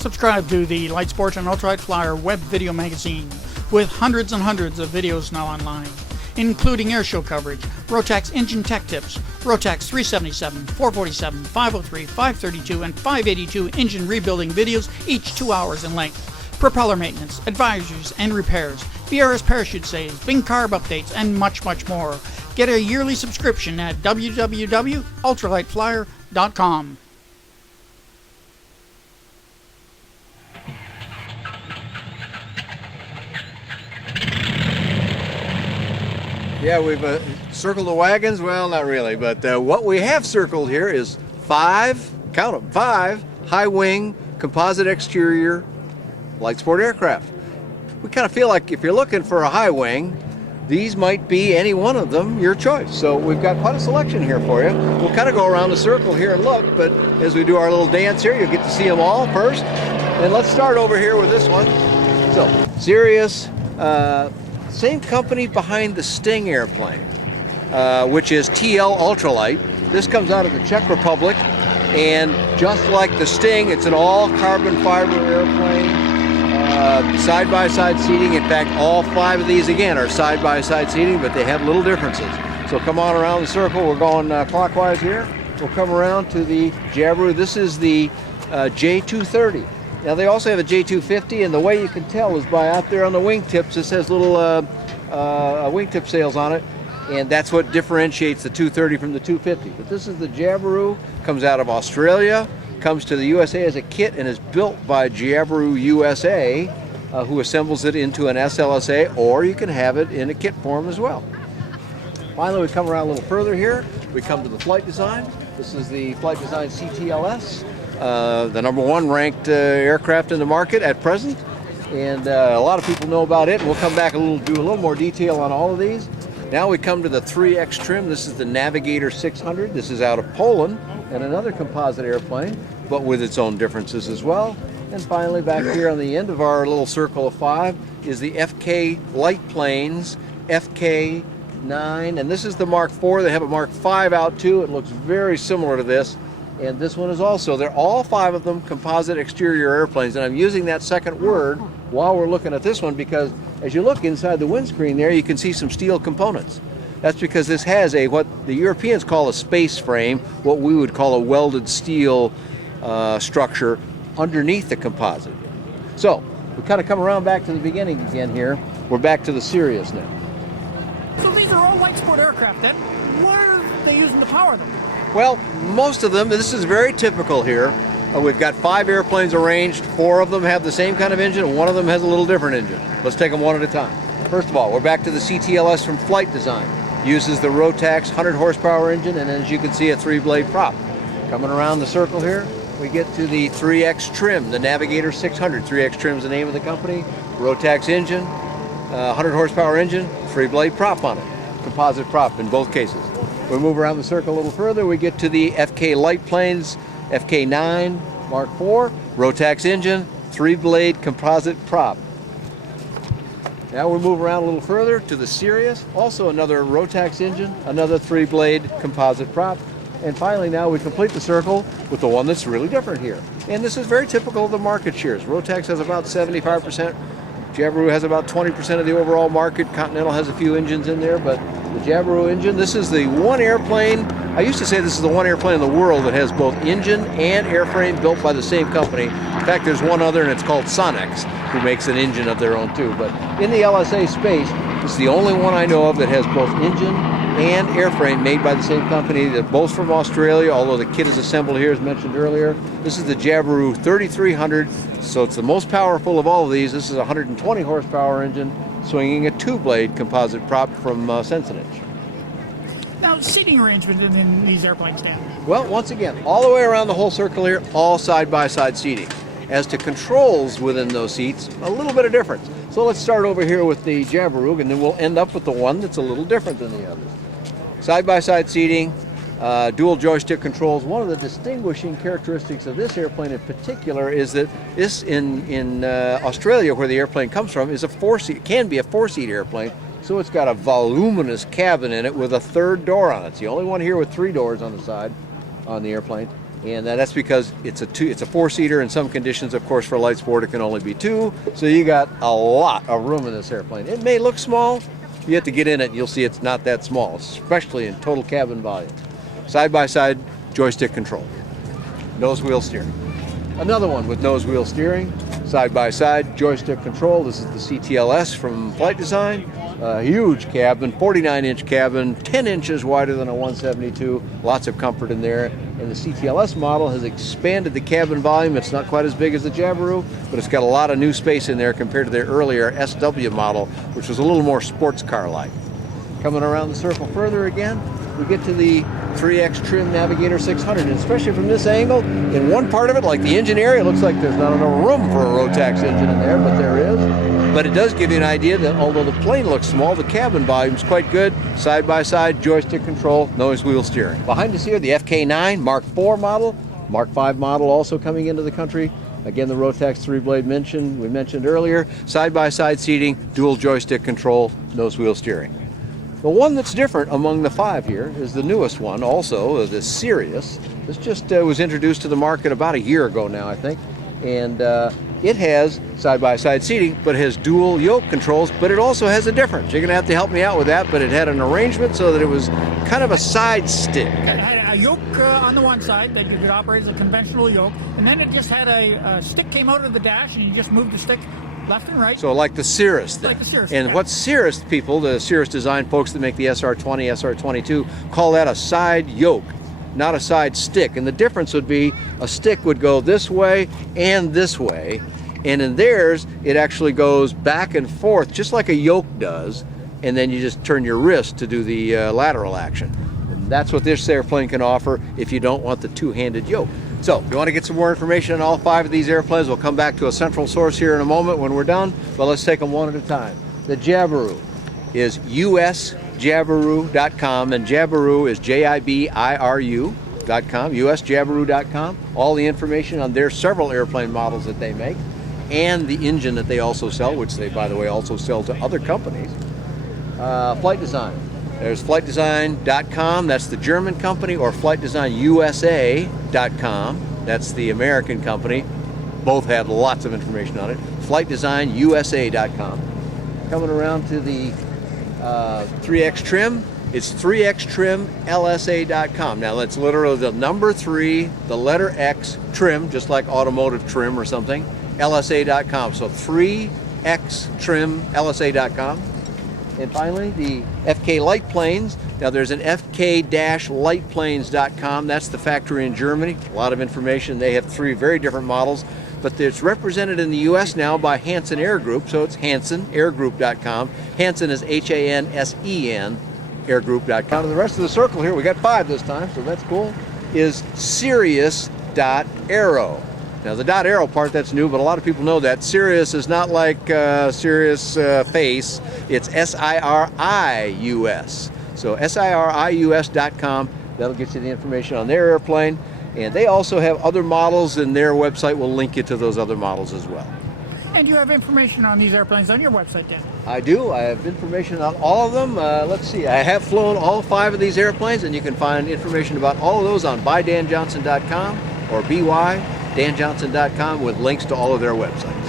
Subscribe to the Light Sports and Ultralight Flyer web video magazine with hundreds and hundreds of videos now online, including airshow coverage, Rotax engine tech tips, Rotax 377, 447, 503, 532, and 582 engine rebuilding videos, each 2 hours in length, propeller maintenance, advisories and repairs, BRS parachute saves, Bing carb updates, and much, much more. Get a yearly subscription at www.ultralightflyer.com. Yeah, we've circled the wagons. Well, not really, but what we have circled here is 5, count them, 5 high-wing composite exterior light sport aircraft. We kind of feel like if you're looking for a high wing, these might be any one of them your choice. So we've got quite a selection here for you. We'll kind of go around the circle here and look, but as we do our little dance here, you'll get to see them all first. And let's start over here with this one. So, Sirius, same company behind the Sting airplane, which is TL Ultralight. This comes out of the Czech Republic, and just like the Sting, it's an all carbon fiber airplane, side-by-side seating. In fact, all 5 of these again are side-by-side seating, but they have little differences. So come on around the circle. We're going clockwise here. We'll come around to the Jabiru. This is the J230. Now they also have a J250, and the way you can tell is by out there on the wingtips. This has little wingtip sails on it, and that's what differentiates the 230 from the 250. But this is the Jabiru, comes out of Australia, comes to the USA as a kit, and is built by Jabiru USA, who assembles it into an SLSA, or you can have it in a kit form as well. Finally, we come around a little further here. We come to the flight design. This is the flight design CTLS. The #1 ranked aircraft in the market at present, and a lot of people know about it. We'll come back do a little more detail on all of these. Now we come to the 3X trim. This is the Navigator 600. This is out of Poland, and another composite airplane, but with its own differences as well. And finally, back here on the end of our little circle of 5 is the FK light planes, FK9, and this is the Mark IV. They have a Mark V out too. It looks very similar to this. And this one is also, they're all 5 of them composite exterior airplanes. And I'm using that second word while we're looking at this one because as you look inside the windscreen there, you can see some steel components. That's because this has what the Europeans call a space frame, what we would call a welded steel structure underneath the composite. So we kind of come around back to the beginning again here. We're back to the Sirius now. So these are all light sport aircraft then. What are they using to power them? Well, most of them, this is very typical here. We've got 5 airplanes arranged. 4 of them have the same kind of engine, and 1 of them has a little different engine. Let's take them one at a time. First of all, we're back to the CTLS from Flight Design. Uses the Rotax 100 horsepower engine, and as you can see, a 3-blade prop. Coming around the circle here, we get to the 3X trim, the Navigator 600. 3X trim is the name of the company. Rotax engine, 100 horsepower engine, 3-blade prop on it. Composite prop in both cases. We move around the circle a little further, we get to the FK light planes, FK9 Mark IV, Rotax engine, 3-blade composite prop. Now we move around a little further to the Sirius, also another Rotax engine, another 3-blade composite prop. And finally now we complete the circle with the one that's really different here. And this is very typical of the market shares. Rotax has about 75%, Jabiru has about 20% of the overall market, Continental has a few engines in there, but the Jabiru engine, this is the one airplane, I used to say this is the one airplane in the world that has both engine and airframe built by the same company. In fact, there's one other, and it's called Sonex, who makes an engine of their own too. But in the LSA space, this is the only one I know of that has both engine and airframe made by the same company. They're both from Australia, although the kit is assembled here, as mentioned earlier. This is the Jabiru 3300, so it's the most powerful of all of these. This is a 120 horsepower engine, swinging a 2-blade composite prop from Sensenich. Now, seating arrangement in these airplanes, Dan? Well, once again, all the way around the whole circle here, all side-by-side seating. As to controls within those seats, a little bit of difference. So let's start over here with the Jabiru, and then we'll end up with the one that's a little different than the others. Side-by-side seating, dual joystick controls. One of the distinguishing characteristics of this airplane in particular is that this in Australia, where the airplane comes from, is a 4-seat, can be a 4-seat airplane. So it's got a voluminous cabin in it with a 3rd door on it. It's the only one here with 3 doors on the side on the airplane. And that's because it's a four-seater. In some conditions, of course, for light sport, it can only be two. So you got a lot of room in this airplane. It may look small. You have to get in it, and you'll see it's not that small, especially in total cabin volume. Side-by-side joystick control. Nose wheel steering. Another one with nose wheel steering. Side-by-side joystick control. This is the CTLS from Flight Design. Huge cabin, 49-inch cabin, 10 inches wider than a 172. Lots of comfort in there. And the CTLS model has expanded the cabin volume. It's not quite as big as the Jabiru, but it's got a lot of new space in there compared to their earlier SW model, which was a little more sports car-like. Coming around the circle further again, we get to the 3X trim Navigator 600, and especially from this angle, in one part of it, like the engine area, it looks like there's not enough room for a Rotax engine in there, but there is. But it does give you an idea that although the plane looks small, the cabin volume is quite good. Side-by-side joystick control, nose wheel steering. Behind us here, the FK9 Mark IV model, Mark V model also coming into the country. Again, the Rotax 3-blade we mentioned earlier. Side-by-side seating, dual joystick control, nose wheel steering. The one that's different among the five here is the newest one, also the Sirius. This just was introduced to the market about a year ago now, I think. And it has side-by-side seating, but it has dual yoke controls, but it also has a difference. You're going to have to help me out with that, but it had an arrangement so that it was kind of a side stick. It had a yoke on the one side that you could operate as a conventional yoke, and then it just had a stick came out of the dash, and you just moved the stick left and right. So like the Sirius then. Like the Sirius. And what Sirius people, the Sirius design folks that make the SR20, SR22, call that a side yoke, not a side stick. And the difference would be a stick would go this way and this way, and in theirs it actually goes back and forth just like a yoke does, and then you just turn your wrist to do the lateral action. And that's what this airplane can offer if you don't want the two-handed yoke. So, if you want to get some more information on all five of these airplanes, we'll come back to a central source here in a moment when we're done, but let's take them one at a time. The Jabiru is usjabiru.com, and Jabiru is Jibiru.com, usjabiru.com. All the information on their several airplane models that they make, and the engine that they also sell, which they, by the way, also sell to other companies. Flight Design. There's flightdesign.com, that's the German company, or flightdesignusa.com, that's the American company. Both have lots of information on it. Flightdesignusa.com. Coming around to the 3X trim, it's 3xtrimlsa.com. Now that's literally the number 3, the letter X, trim, just like automotive trim or something, lsa.com. So 3xtrimlsa.com. And finally, the FK Light Planes. Now there's an FK-lightplanes.com. That's the factory in Germany. A lot of information. They have 3 very different models, but it's represented in the U.S. now by Hansen Air Group, so it's HansenAirGroup.com. Hansen is Hansen, airgroup.com. And the rest of the circle here, we got 5 this time, so that's cool, is Sirius.aero. Now the .aero part, that's new, but a lot of people know that. Sirius is not like Sirius face, it's SIRIUS. So SIRIUS.com, that'll get you the information on their airplane. And they also have other models, and their website will link you to those other models as well. And you have information on these airplanes on your website, Dan? I do. I have information on all of them. Let's see. I have flown all 5 of these airplanes, and you can find information about all of those on bydanjohnson.com or bydanjohnson.com with links to all of their websites.